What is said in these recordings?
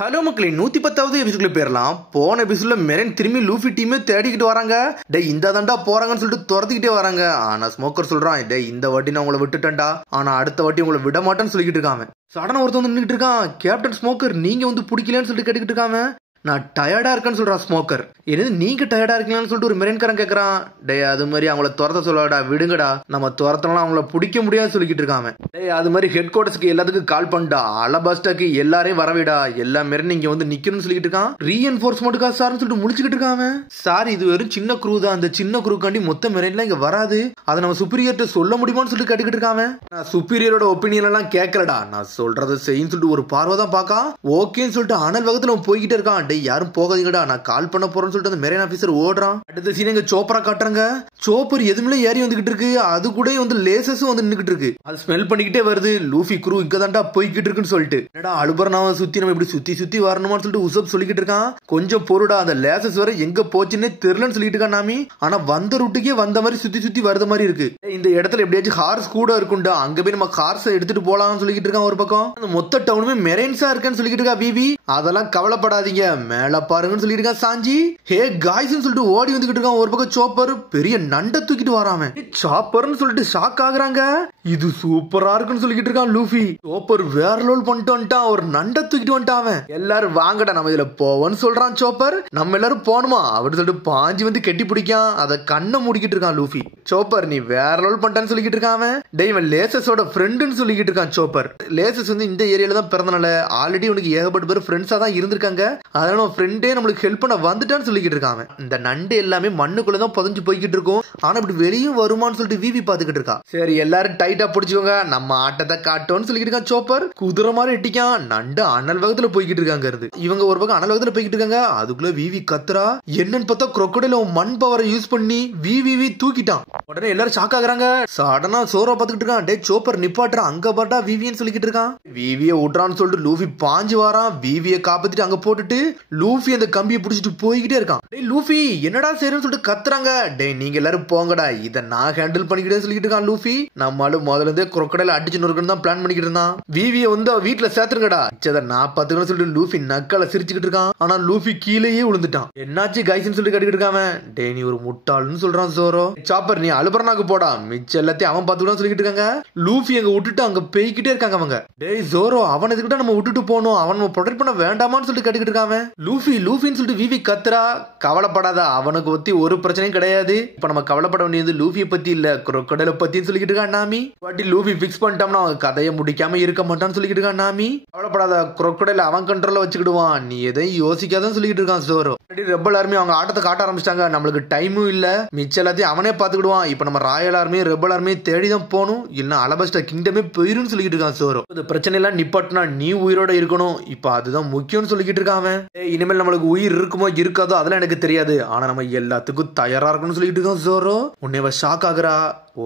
Hello மக்களே 110வது எபிசோட்ல பேரலாம். போன எபிசோட்ல மெரன் திரும்பி லூஃபி டீமே தேடிக்கிட்டு வராங்க. டே இந்த தாண்டா போறாங்கன்னு சொல்லிட்டு துரத்திக்கிட்டே வராங்க. ஆனா ஸ்மோக்கர் சொல்றான், டே இந்த வாட்டி நான் உங்களை விட்டுட்டேன்டா, ஆனா அடுத்த வாட்டி உங்களை விட மாட்டேன்னு சொல்லிக்கிட்டு இருக்காங்க. சடனா ஒருத்தன் வந்து நின்றுட்டு இருக்கான். கேப்டன் ஸ்மோக்கர் நீங்க வந்து பிடிக்கலன்னு சொல்லிட்டு கேட்டுக்கிட்டு இருக்காங்க. நான் டயர்டா இருக்கேன்னு சொல்றான் ஸ்மோக்கர். என்னது நீங்க டயர்டா இருக்கீங்கன்னு சொல்லிட்டு ஒரு மெரன்காரன் கேட்கறான். டே அது மாதிரி அவங்கள துரத்த சொல்லடா, விடுங்கடா, நம்ம துரத்தலாம் அவங்கள பிடிக்க முடியாது சொல்லிக்கிட்டு இருக்காங்க. டே அது மாதிரி ஹெட் குவார்டர்ஸ்க்கு எல்லாத்துக்கும் கால் பண்ணிட்டா, அலபாஸ்டாக்கு எல்லாரையும் வரவிடா, எல்லா மெரன் இங்க வந்து நிக்கணும்னு சொல்லிட்டு இருக்கான். ரீஎன்ஃபோர்ஸ்மெண்ட்டுக்கா சார்னு சொல்லிட்டு முடிச்சுக்கிட்டு இருக்காங்க. சார் இது வெறும் சின்ன குரூ தான், அந்த சின்ன குரூக்காண்டி மொத்த மெரன்லாம் இங்க வராது, அதை நம்ம சுப்பீரியர்ட்ட சொல்ல முடியுமான்னு சொல்லிட்டு கேட்டுக்கிட்டு இருக்காங்க. நான் சுப்பீரியரோட ஒப்பீனியன் எல்லாம் கேட்கலடா, நான் சொல்றதை செய்யும் சொல்லிட்டு ஒரு பார்வை தான் பாக்கா. ஓகேன்னு சொல்லிட்டு அனல் வகத்துல அவன் போய்கிட்டே இருக்கான். டே யாரும் போகாதீங்கடா, நான் கால் பண்ண போறேன்னு சொல்லிட்டு அந்த மெரைன் ஆபீசர் ஓடுறான். அடுத்த சீன் எங்க சோப்பரா காட்டுறாங்க. சோப்பர் எதுவுமே ஏறி வந்துகிட்டு இருக்கு, அது கூட வந்து லேசஸும் வந்து நின்னுகிட்டு இருக்கு. அது ஸ்மெல் பண்ணிக்கிட்டே வருது. லூஃபி குரூ இங்க தாண்டா போய்கிட்டு இருக்குன்னு சொல்லிட்டு, என்னடா அலுபர்னாவை சுத்தி நம்ம இப்படி சுத்தி சுத்தி வரணுமான்னு சொல்லிட்டு உசப் சொல்லிக்கிட்டு இருக்கான். கொஞ்சம் பொருடா, அந்த லேசஸ் வர எங்க போச்சுன்னே தெரியலன்னு சொல்லிட்டு இருக்கான் நாமி. ஆனா வந்த ரூட்டுக்கே வந்த மாதிரி சுத்தி சுத்தி வருத மாதிரி இருக்கு. இந்த இடத்துல எப்படியாச்சும் ஹார்ஸ் கூட இருக்கும்டா, அங்க போய் நம்ம ஹார்ஸ் எடுத்துட்டு போலாம்னு சொல்லிக்கிட்டு இருக்கான். ஒரு பக்கம் அந்த மொத்த டவுனுமே மெரைன்ஸா இருக்குன்னு சொல்லிக்கிட்டு இருக்கா பிபி. அதெல்லாம் கவலைப்படாதீங்க, மேல பாருங்கன்னு சொல்லிட்டு இருக்கான் சாஞ்சி. ஹே காய்ஸ்னு சொல்லிட்டு ஓடி வந்துகிட்டு இருக்கான். ஒரு பக்கம் சோப்பர் பெரிய நண்டை தூக்கிட்டு வராம. சாப்பர்னு சொல்லிட்டு ஷாக் ஆகுறாங்க. இது சூப்பரா இருக்குன்னு சொல்லிக்கிட்டு இருக்கான் லூஃபி. சோப்பர் வேற லோல் பண்ணிட்டு வந்துட்டான், ஒரு நண்டை தூக்கிட்டு வந்துட்டான். எல்லாரும் வாங்கடா நம்ம இதுல போவோம்னு சொல்றான் சோப்பர். நம்ம எல்லாரும் போணுமா அப்படின்னு சொல்லிட்டு பாஞ்சி வந்து கெட்டி பிடிக்கான். அத கண்ணை மூடிக்கிட்டு இருக்கான் லூஃபி. சோப்பர் நீ வேற லோல் பண்ணிட்டான்னு சொல்லிக்கிட்டு இருக்கான். டேவன் லேசஸோட ஃப்ரெண்டுன்னு சொல்லிக்கிட்டு இருக்கான் சோப்பர். லேசஸ் வந்து இந்த ஏரியால தான் பிறந்தனால ஆல்ரெடி உனக்கு ஏகப்பட்ட பேர் ஃப்ரெண்ட்ஸா தான் இருந்திருக்காங்க, அதனால ஃப்ரெண்டே நம்மளுக்கு ஹெல்ப் பண்ண வந்துட்டான்னு சொல்லிக்கிட்டு இருக்காங்க. இந்த நண்டு எல்லாமே மண்ணுக்குள்ளதான் புதஞ்சு போய்கிட்டு இருக்கும், ஆனா இப்படி வெளியும் வருமானு சொல்லிட்டு விவி பாத்துக்கிட்டு இருக்கா. சரி எல்லாரும் டைட்டா பிடிச்சுக்கோங்க, நம்ம ஆட்டத்தை காட்டோம்னு சொல்லிக்கிட்டு இருக்கான் சோப்பர். குதிரை மாதிரி எட்டிக்கான். நண்டு அனல் வேகத்துல போய்கிட்டு இருக்காங்க. இவங்க ஒரு பக்கம் அனல் வேகத்துல போய்கிட்டு இருக்காங்க. அதுக்குள்ள விவி கத்துறா. என்னன்னு பார்த்தா crocodile மண் பவரை யூஸ் பண்ணி விவி தூக்கிட்டான். உடனே எல்லாரும் ஷாக் ஆகுறாங்க. சடனா சோரா பாத்துக்கிட்டு இருக்கான். டே சோப்பர் நிப்பாட்டுறான், அங்க பாட்டா விவின்னு சொல்லிக்கிட்டு இருக்கான். விவிய விட்றான்னு சொல்லிட்டு லூஃபி பாஞ்சு வாரான். விவிய காப்பாத்திட்டு அங்க போட்டுட்டு லூஃபி அந்த கம்பியை பிடிச்சிட்டு போய்கிட்டே இருக்கான். டேய் லூஃபி என்னடா செய்யறன்னு சொல்லிட்டு கத்துறாங்க. டேய் நீங்க எல்லாரும் போங்கடா, இத நான் ஹேண்டில் பண்ணிக்கிட்டே சொல்லிட்டு இருக்கான் லூஃபி. நம்மளும் முதல்ல இருந்தே crocodile அடிச்சு நொறுக்கணும் தான் பிளான் பண்ணிக்கிட்டு இருந்தான். விவிய வந்து வீட்டுல சேர்த்துருங்கடா, இச்சத நான் பாத்துக்கணும்னு சொல்லிட்டு லூஃபி நக்கல சிரிச்சுக்கிட்டு இருக்கான். ஆனா லூஃபி கீழேயே விழுந்துட்டான். என்னாச்சு கைஸ்ன்னு சொல்லிட்டு கேட்டுக்கிட்டு இருக்காம. டேய் நீ ஒரு முட்டாள்னு சொல்றான் சோரோ. சாப்பர் நீ அலுபர்னாக்கு போடா, மிச்சம் எல்லாத்தையும் அவன் பாத்துக்கிட்டு சொல்லிட்டு இருக்காங்க. லூஃபி அங்க விட்டுட்டு அங்க போய்கிட்டே இருக்காங்க அவங்க. டேய் ஜோரோ அவன் எதுக்கிட்ட நம்ம விட்டுட்டு போனோம், அவன் நம்ம ப்ரொடெக்ட் பண்ண வேண்டாமான்னு சொல்லிட்டு கேட்டுக்கிட்டு இருக்காங்க. லூஃபின்னு சொல்லிட்டு விவி கத்துறா. கவலைப்படாத, அவனுக்கு பத்தி ஒரு பிரச்சனையும் கிடையாது. இப்ப நம்ம கவலைப்பட வேண்டியது லூஃபியை பத்தி இல்ல, crocodile பத்தின்னு சொல்லிக்கிட்டு இருக்கான் நாமி. வாட்டி லூஃபி பிக்ஸ் பண்ணிட்டோம்னா அவன் கதையை முடிக்காம இருக்க மாட்டான்னு சொல்லிக்கிட்டு இருக்கான் நாமி. கவலைப்படாத, crocodile அவன் கண்ட்ரோல்ல வச்சுக்கிடுவான், நீ எதையும் யோசிக்காதன்னு சொல்லிக்கிட்டு இருக்கான் சோரோ. ரெபல் ஆர்மி அவங்க ஆட்டத்தை காட்ட ஆரம்பிச்சிட்டாங்க. நம்மளுக்கு டைமும் இல்ல, மிச்சம் எல்லாத்தையும் அவனே பாத்துக்கிடுவான். இப்ப நம்ம ராயல் ஆர்மி ரெபல் ஆர்மி தேடிதான் போகணும், இல்ல அலபாஸ்டா கிங்டமே போயிருன்னு சொல்லிக்கிட்டு இருக்கான் சோரோ. இந்த பிரச்சனை எல்லாம் நிப்பாட்டினா நீ உயிரோட இருக்கணும், இப்ப அதுதான் முக்கியம்னு சொல்லிக்கிட்டு இருக்கான். இனிமேல் நம்மளுக்கு உயிர் இருக்குமோ இருக்காதோ அதெல்லாம் எனக்கு தெரியாது, ஆனா நம்ம எல்லாத்துக்கும் தயாரா இருக்கணும்னு சொல்லிட்டு இருக்கோம் ஜோரோ. உன்னை ஷாக் ஆகுறா.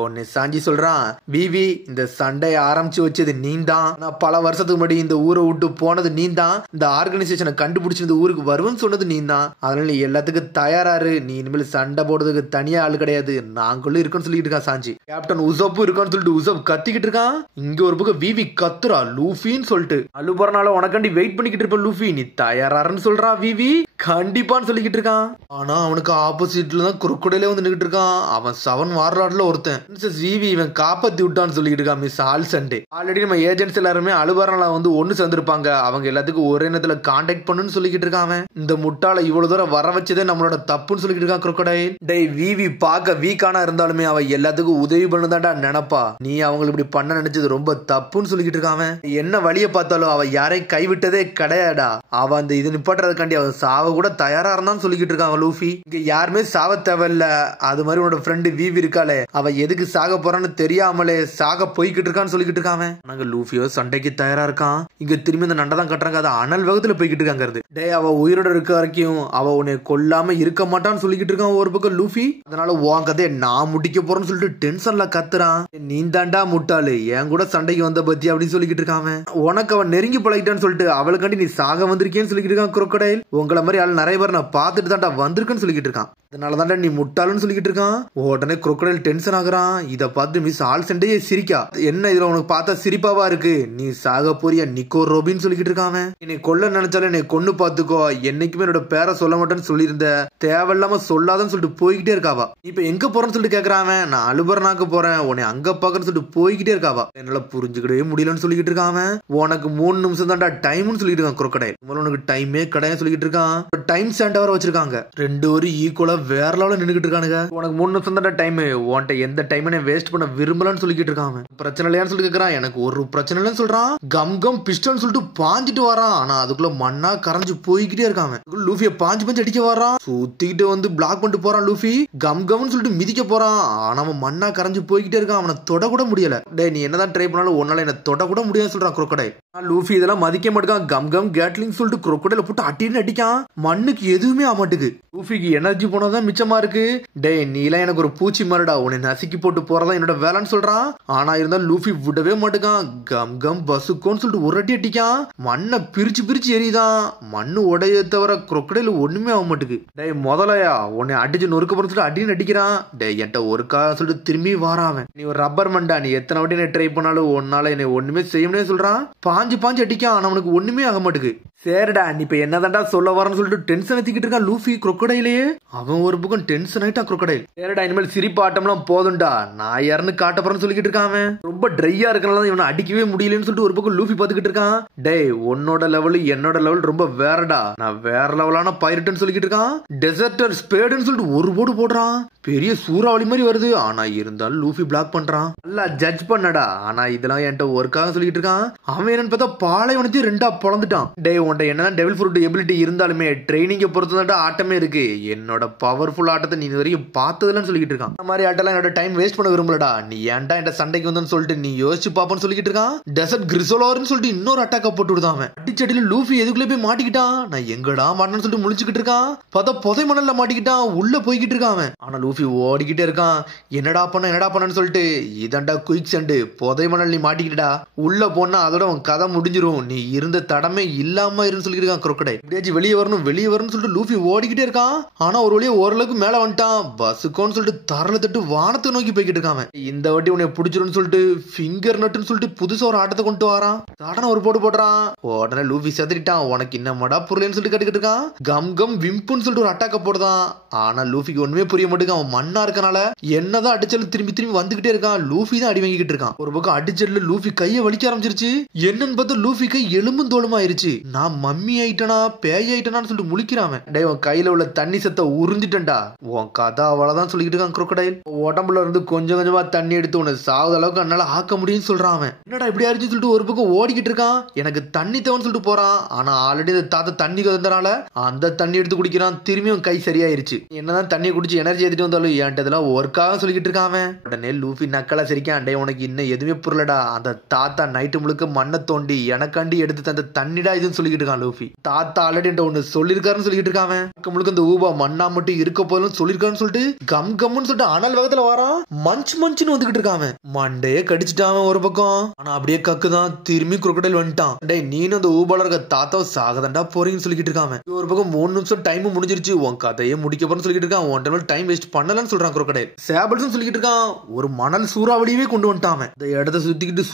உன்னை சாஞ்சி சொல்றான், விவி இந்த சண்டையை ஆரம்பிச்சு வச்சது நீந்தான், நான் பல வருஷத்துக்கு முன்னாடி இந்த ஊரை விட்டு போனது நீந்தான், இந்த ஆர்கனைசேஷனை கண்டுபிடிச்சு இந்த ஊருக்கு வருவேன்னு சொன்னது நீந்தான், அதனால நீ எல்லாத்துக்கும் தயாராரு, நீ இனிமேல் சண்டை போடுறதுக்கு தனியா ஆளு கிடையாது, நாங்களும் இருக்குன்னு சொல்லிட்டு இருக்கான் சாஞ்சி. கேப்டன் உசப்பும் இருக்கான்னு சொல்லிட்டு உசப் கத்திக்கிட்டு இருக்கான். இங்க ஒரு பக்கம் விவி கத்துறா லூஃபின்னு சொல்லிட்டு. அலுபர்னால உனக்காண்டி வெயிட் பண்ணிக்கிட்டு இருப்ப லூஃபி, நீ தயாராருன்னு சொல்றான் விவி. கண்டிப்பான்னு சொல்லிக்கிட்டு இருக்கான். ஆனா அவனுக்கு ஆப்போசிட்ல தான் crocodile வந்து நின்னுட்டு இருக்கான். அவன் 7 வார்லாட்ல ஒருத்தன். விவி இவன் காப்பாத்தி விட்டான்னு சொல்லிட்டு இருக்கான் மிஸ் ஆல்சண்டே. ஆல்ரெடி நம்ம ஏஜென்ட்ஸ் எல்லாருமே அலுவலனால வந்து ஒண்ணு சேர்ந்திருப்பாங்க, அவங்க எல்லாத்துக்கும் ஒரே நேரத்துல கான்டாக்ட் பண்ணுன்னு சொல்லிக்கிட்டு இருக்கான். இந்த முட்டாள இவ்வளவு தூரம் வர வச்சதே நம்மளோட தப்புன்னு சொல்லிட்டு இருக்கான் crocodile. டேய் விவி பாக்க வீக்கானா இருந்தாலுமே அவ எல்லாத்துக்கும் உதவி பண்ணுதான்டா நினைப்பா, நீ அவங்களுக்கு இப்படி பண்ண நினைச்சது ரொம்ப தப்புன்னு சொல்லிக்கிட்டு இருக்கான். என்ன வழியை பார்த்தாலும் அவ யாரையும் கைவிட்டதே கிடையாடா, அவ அந்த இது நிப்பாட்டுறதுக்காண்டி அவன் சாவ கூட தயாரா இருந்தான்னு சொல்லிக்கிட்டு இருக்கான் லூஃபி. இங்க யாருமே சாவ தேவையில்ல, அது மாதிரி உன்னோட ஃப்ரெண்டு விவி இருக்காளே, அவ எதுக்கு சாக போறான்னு தெரியாமலே சாக போய்கிட்டு இருக்கான்னு சொல்லிக்கிட்டு இருக்காங்க. நாங்க லூஃபியோ சண்டைக்கு தயாரா இருக்கான். இங்க திரும்பி இந்த நண்டை தான் கட்டுறாங்க, அது அனல் வேகத்துல போய்கிட்டு இருக்காங்க. டே அவ உயிரோட இருக்க வரைக்கும் அவ உன்னை கொல்லாம இருக்க மாட்டான்னு சொல்லிக்கிட்டு இருக்கான் ஒரு பக்கம் லூஃபி. அதனால உன் கதையை நான் முடிக்க போறேன்னு சொல்லிட்டு டென்ஷன்ல கத்துறான். நீ தாண்டா முட்டாளு, என் கூட சண்டைக்கு வந்த பத்தி அப்படின்னு சொல்லிக்கிட்டு இருக்காங்க. உனக்கு அவன் நெருங்கி பழகிட்டான்னு சொல்லிட்டு அவளுக்காண்டி நீ சாக வந்திருக்கேன்னு சொல்லிக்கிட்டு இருக்கான் crocodile. உங்களை மாதிரி ஆள் நிறைய பேர் நான் பார்த்துட்டு தான்டா வந்திருக்கேன்னு சொல்லிக்கிட்டு இருக்கான். அதனாலதான்டா நீ முட்டாளுன்னு சொல்லிக்கிட்டு இருக்கான். உடனே crocodile டென்ஷன் ஆகுறான். இத பார்த்து மிஸ் ஆல்சண்டே சிரிக்கா. என்ன இதுல உனக்கு பார்த்தா சிரிப்பாவா இருக்கு, நீ சாக போறியா நிக்கோ ரோபின்னு சொல்லிக்கிட்டு இருக்கான். என்னை கொல்ல நினைச்சாலும் என்னை கொன்னு பாத்துக்கோ, என்னைக்குமே என்னோட பேரை சொல்ல மாட்டேன்னு சொல்லியிருந்த, தேவையில்லாம சொல்லாதன்னு சொல்லிட்டு போய்கிட்டே இருக்காவா. இப்ப எங்க போறேன்னு சொல்லிட்டு கேக்குறான். நான் அலுபரனாக்கு போறேன், உன்னை அங்க பாக்குறேன்னு சொல்லிட்டு போய்கிட்டே இருக்காவா. என்னால புரிஞ்சுக்கிட்டே முடியலன்னு சொல்லிக்கிட்டு இருக்கான். உனக்கு 3 நிமிஷம் தான்டா டைம்னு சொல்லிட்டு இருக்கான் crocodile. உனக்கு டைமே கிடையாது சொல்லிக்கிட்டு இருக்கான். டைம் ஸ்டாண்ட் வர வச்சிருக்காங்க, 2 பேரும் ஈக்குவலா வேற லெவல்ல நின்னுகிட்டு இருக்கானுங்க. உனக்கு 3 நிமிஷம் தான்டா டைம், உன்கிட்ட எந்த டைம் வேஸ்ட் பண்ண விரும்பலன்னு சொல்லிக்கிட்டு இருக்கான். பிரச்சனை இல்லையான்னு சொல்லி கேக்குறான். எனக்கு ஒரு பிரச்சனை இல்லைன்னு சொல்றான். கம் கம் பிஸ்டன் சொல்லிட்டு பாஞ்சிட்டு வரான். ஆனா அதுக்குள்ள மண்ணா கரைஞ்சு போய்கிட்டே இருக்காங்க. லூஃபிய பாஞ்சு அடிக்க வரான். சுத்திக்கிட்டு வந்து பிளாக் பண்ணிட்டு போறான். லூஃபி கம் கம்னு சொல்லிட்டு மிதிக்க போறான். ஆனா அவன் மண்ணா கரைஞ்சு போய்கிட்டே இருக்கான். அவனை தொட கூட முடியல. டேய் நீ என்னதான் ட்ரை பண்ணாலும் உன்னால என்ன தொட கூட முடியாது சொல்றான் crocodile. லூஃபி இதெல்லாம் மதிக்க மாட்டான். கம் கம் கேட்லிங் சொல்லிட்டு crocodile போட்டு அட்டின்னு அடிக்கான். மண்ணுக்கு எதுவுமே ஆக மாட்டுக்கு. லூஃபிக்கு எனர்ஜி போனதான் மிச்சமா இருக்கு. டேய் நீ எல்லாம் எனக்கு ஒரு பூச்சி மாறுடா, உன்னை நசுக்கி போட்டு போறதா என்னோட வேலைன்னு சொல்றான். ஆனா இருந்தாலும் லூஃபி விடவே மாட்டுக்கான். கம் கம் பசுக்கோன்னு சொல்லிட்டு ஒரு அடி அடிக்கான். மண்ணை பிரிச்சு எரியுதான். மண்ணு உடைய தவிர crocodile ஒண்ணுமே ஆக மாட்டுக்கு. டேய் முதலையா, உன்னை அடிச்சு நொறுக்க போற சொல்லிட்டு அடின்னு அடிக்கிறான். டேய் என்கிட்ட ஒருக்கா சொல்லிட்டு திரும்பி வாரான். நீ ஒரு ரப்பர் மண்டா, நீ எத்தனை வாட்டி என்ன ட்ரை பண்ணாலும் உன்னால என்னை ஒண்ணுமே செய்யணும்னே சொல்றான். பாஞ்சு அடிக்கான். ஆனா அவனுக்கு ஒண்ணுமே ஆக மாட்டுக்கு. சரிடா நீ இப்ப என்னதான்டா சொல்ல வரன்னு சொல்லிட்டு டென்ஷன் ஏத்திக்கிட்டு இருக்கான் லூஃபி crocodileயே. அவன் ஒரு பக்கம் டென்ஷன் ஆயிட்டான் crocodile. சரிடா இனிமேல் சிரிப்பு ஆட்டம்லாம் போதும்டா, நான் யாருன்னு காட்ட போறேன்னு சொல்லிக்கிட்டு இருக்கான். ரொம்ப ட்ரையா இருக்கனால இவனை அடிக்கவே முடியலன்னு சொல்லிட்டு ஒரு பக்கம் லூஃபி பாத்துக்கிட்டு இருக்கான். டேய் உன்னோட லெவல் என்னோட லெவல் ரொம்ப வேறடா, நான் வேற லெவலான பைரட்னு சொல்லிக்கிட்டு இருக்கான். டெசர்டர் ஸ்பேடுன்னு சொல்லிட்டு ஒரு போடு போடுறான். பெரிய சூறாவளி மாதிரி வருது. ஆனா இருந்தாலும் லூஃபி பிளாக் பண்றான். நல்லா ஜட்ஜ் பண்ணடா. ஆனா இதெல்லாம் என்கிட்ட ஒர்க்காக சொல்லிக்கிட்டு இருக்கான். அவன் என்னன்னு பார்த்தா பாலைவனத்தையும் 2ஆ பொளந்துட்டான். டேய் உன்ட என்னதான் டெவில் ஃப்ரூட் எபிலிட்டி இருந்தாலுமே ட்ரைனிங்க பொறுத்து ஆட்டமே இருக்கு. என்னோட பவர்ஃபுல் ஆட்டத்தை நீ இது வரைக்கும் பார்த்ததுலன்னு சொல்லிட்டு இருக்கான். இந்த மாதிரி ஆட்டெல்லாம் என்னோட டைம் வேஸ்ட் பண்ண விரும்பலடா, நீ ஏன்டா என் சண்டைக்கு வந்தன்னு சொல்லிட்டு நீ யோசிச்சு பாப்பன்னு சொல்லிட்டு இருக்கான். டெசர்ட் கிரிசோலர்னு சொல்லிட்டு இன்னொரு அட்டாக்க போட்டு விடுதாம. அடிச்சடியில லூஃபி எதுக்குள்ளே போய் மாட்டிக்கிட்டான். நான் எங்கடா மாட்டேன்னு சொல்லிட்டு முழிச்சுக்கிட்டு இருக்கான். பார்த்தா புதை மணல்ல மாட்டிக்கிட்டான். உள்ள போய்கிட்டு இருக்கான். ஆனா லூஃபி ஓடிக்கிட்டே இருக்கான். என்னடா பண்ணன்னு சொல்லிட்டு இதாண்டா குயிக் சண்டு, புதை மணல் நீ மாட்டிக்கிட்டா, உள்ள போனா அதோட உன் கதை முடிஞ்சிரும், நீ இருந்த தடமே இல்லாம சொல்லிட்டு இருக்கான் crocodile. வெளியே வரணும் சொல்லிட்டு லூஃபி ஓடிக்கிட்டே இருக்கான். ஆனா ஒரு வழியா ஓரளவுக்கு மேல வந்துட்டான். பஸ்ஸுக்கோன்னு சொல்லிட்டு தரல தட்டு வானத்தை நோக்கி போய்கிட்டு இருக்கான். இந்த வாட்டி உன்னை பிடிச்சிருன்னு சொல்லிட்டு ஃபிங்கர் நட்டுன்னு சொல்லிட்டு புதுசா ஒரு ஆட்டத்தை கொண்டு வரான். சடனா ஒரு போட்டு போடுறான். உடனே லூஃபி செத்துட்டான். உனக்கு இன்னமடா புரியலன்னு சொல்லிட்டு கேட்டுக்கிட்டு இருக்கான். கம் கம் விம்புன்னு சொல்லிட்டு ஒரு அட்டாக்க போடுதான். ஆனா லூஃபிக்கு ஒண்ணுமே புரிய மாட்டேங்க. அவன் மண்ணா இருக்கனால என்னதான் அடிச்சாலும் திரும்பி வந்துகிட்டே இருக்கான். லூஃபி தான் அடி வாங்கிக்கிட்டு இருக்கான். ஒரு பக்கம் அடிச்சதுல லூஃபி கையை வலிக்க ஆரம்பிச்சிருச்சு. என்னன்னு பார்த்தா லூஃபி கை எலும்பும் தோலுமா ஆயிருச்சு. நான் மம்மி ஆயிட்டனா பேய் ஆயிட்டனான்னு சொல்லிட்டு முழிக்கிறான். டேய் உன் கையில உள்ள தண்ணி சத்த உறிஞ்சிட்டா, உன் கதை அவ்வளவுதான் சொல்லிட்டு இருக்கான் crocodile. உடம்புல இருந்து கொஞ்சம் கொஞ்சமா தண்ணி எடுத்து உன்னை சாகுத அளவுக்கு என்னால ஆக்க முடியும்னு சொல்றான். என்னடா இப்படி ஆயிடுச்சு சொல்லிட்டு ஒரு பக்கம் ஓடிக்கிட்டு இருக்கான். எனக்கு தண்ணி தேவைன்னு சொல்லிட்டு போறான். ஆனா ஆல்ரெடி அந்த தாத்தா தண்ணி கதந்தனால அந்த தண்ணி எடுத்து குடிக்கிறான். திரும்பியும் கை சரியாயிருச்சு. என்னதான் தண்ணியை குடிச்சு எனர்ஜி ஏத்திட்டு வந்தாலும் என்கிட்ட இதெல்லாம் ஒர்க்காக சொல்லிக்கிட்டு இருக்கான். உடனே லூஃபி நக்கலா சிரிக்கான். டே உனக்கு இன்னும் எதுவுமே புரியலடா, அந்த தாத்தா நைட்டு முழுக்க மண்ணை தோண்டி எனக்காண்டி எடுத்து தந்த தண்ணிடா இதுன்னு சொல்லிக்கிட்டு இருக்கான் லூஃபி. தாத்தா ஆல்ரெடி ஒன்னு சொல்லிருக்காருன்னு சொல்லிட்டு இருக்கான். முழுக்க இந்த ஊபா மண்ணா மட்டும் இருக்க போதும் சொல்லிருக்கான்னு சொல்லிட்டு கம் கம்னு சொல்லிட்டு அனல் வேகத்துல வரான். மஞ்சுன்னு வந்துகிட்டு இருக்கான். மண்டையே கடிச்சிட்டான் ஒரு பக்கம். ஆனா அப்படியே கக்குதான். திரும்பி crocodile வந்துட்டான். டேய் நீனும் அந்த ஊபால இருக்க தாத்தாவை சாகதாண்டா போறீங்கன்னு சொல்லிட்டு இருக்கான். ஒரு பக்கம் 3 நிமிஷம் டைம் முடிஞ்சிருச்சு, உன் கதையே முடிக்க போறேன்னு சொல்லிட்டு இருக்கான். உன் டைம் வேஸ்ட் பண்ணலன்னு சொல்றான் crocodile. சேபிள்ஸ் சொல்லிட்டு இருக்கான். ஒரு மணல் சூறாவளியவே கொண்டு வந்துட்டான். இந்த இடத்த சுத்திக்கிட்டு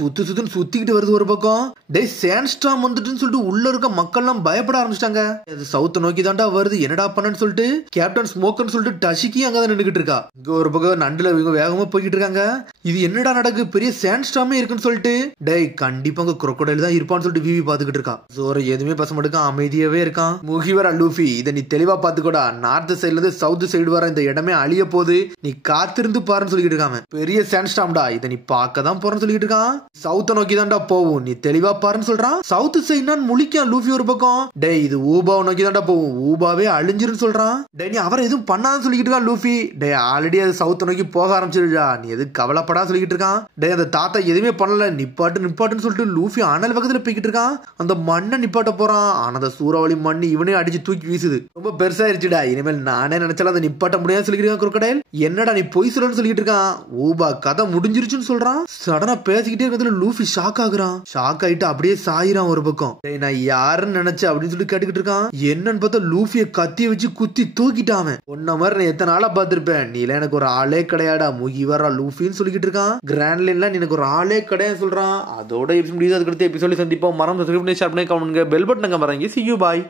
சுத்திக்கிட்டு வருது ஒரு பக்கம். டேய் சாண்ட்ஸ்டார்ம் வந்துட்டுன்னு சொல்லிட்டு உள்ள இருக்க மக்கள் எல்லாம் பயப்பட ஆரம்பிச்சிட்டாங்க. சவுத்த நோக்கி தாண்டா வருது, என்னடா பண்ணன்னு சொல்லிட்டு கேப்டன் ஸ்மோக்கர்னு சொல்லிட்டு டஷிக்கி அங்கதான் நின்னுகிட்டு இருக்கா. இங்க ஒரு பக்கம் நண்டுல வேகமா போய்கிட்டு இருக்காங்க. இது என்னடா நடக்கு, பெரிய சாண்ட்ஸ்டார்மே இருக்குன்னு சொல்லிட்டு டேய் கண்டிப்பா அங்க crocodile தான் இருப்பான்னு சொல்லிட்டு விவி பாத்துக்கிட்டு இருக்கா. சோர எதுவுமே பேச மாட்டேங்க, அமைதியாவே இருக்கான். முகிவரா லூஃபி, இதை நீ தெளிவா பாத்துக்கோடா, நார்த் சைடுல இருந்து சவுத் சைடு வர இந்த இடமே அழிய போகுது, நீ காத்திருந்து பாருன்னு சொல்லிட்டு இருக்காங்க. பெரிய சாண்ட்ஸ்டார்ம்டா, இதை நீ பார்க்க தான் போறன்னு சொல்லிட்டு இருக்கான். சவுத்த நோக்கி தான்டா போவும், நீ தெளிவா பாருன்னு சொல்றான். சவுத் சைடு முழிக்கான் லூஃபி ஒரு பக்கம். டேய் இது ஊபாவை நோக்கி தான்டா போகும், ஊபாவே அழிஞ்சிருன்னு சொல்றான். டேய் நீ அவரை எதுவும் பண்ணான்னு சொல்லிட்டு இருக்கான் லூஃபி. டேய் ஆல்ரெடி அது சவுத்த நோக்கி போக ஆரம்பிச்சிருக்கா, நீ எது கவலைப்படா சொல்லிட்டு இருக்கான். டேய் அந்த தாத்தா எதுவுமே பண்ணல, நிப்பாட்டுன்னு சொல்லிட்டு லூஃபி அனல் பக்கத்துல போய்கிட்டு இருக்கான். அந்த மண்ணை நிப்பாட்ட போறான். ஆனா அந்த சூறாவளி மண்ணு இவனே அடிச்சு தூக்கி வீசுது. ரொம்ப பெருசாயிருச்சுடா, இனிமேல் நானே நினைச்சாலும் அதை நிப்பாட்ட முடியாது சொல்லிட்டு இருக்கான் crocodile. என்னடா நீ பொய் சொல்லன்னு சொல்லிட்டு இருக்கான். ஊபா கதை முடிஞ்சிருச்சுன்னு சொல்றான். சடனா பேசிக்கிட்டே இருக்கிறதுல லூஃபி ஷாக் ஆகுறான். ஷாக் ஆயிட்டு அப்படியே சாயிரான் ஒரு பக்கம். டேய் நான் யாருன்னு நினைச்ச அப்படின்னு சொல்லி கேட்டுக்கிட்டு இருக்கான். என்னன்னு பார்த்தா லூஃபியை கத்திய வச்சு குத்தி தூக்கிட்டான். உன்ன மாதிரி நான் எத்தனை நாளா பார்த்திருப்பேன், நீல எனக்கு ஒரு ஆளே கிடையாடா முகிவரா லூஃபின்னு சொல்லிக்கிட்டு இருக்கான். கிராண்ட் லைன்ல எனக்கு ஒரு ஆளே கிடையாது சொல்றான். அதோட எபிசோட் முடியுது. அதுக்கு அடுத்த எபிசோட சந்திப்போம். மரம் சப்ஸ்கிரைப் பண்ணி ஷேர் பண்ணி கமெண்ட் பண்ணுங்க. பெல் பட்டன் வரீங்க. See you bye.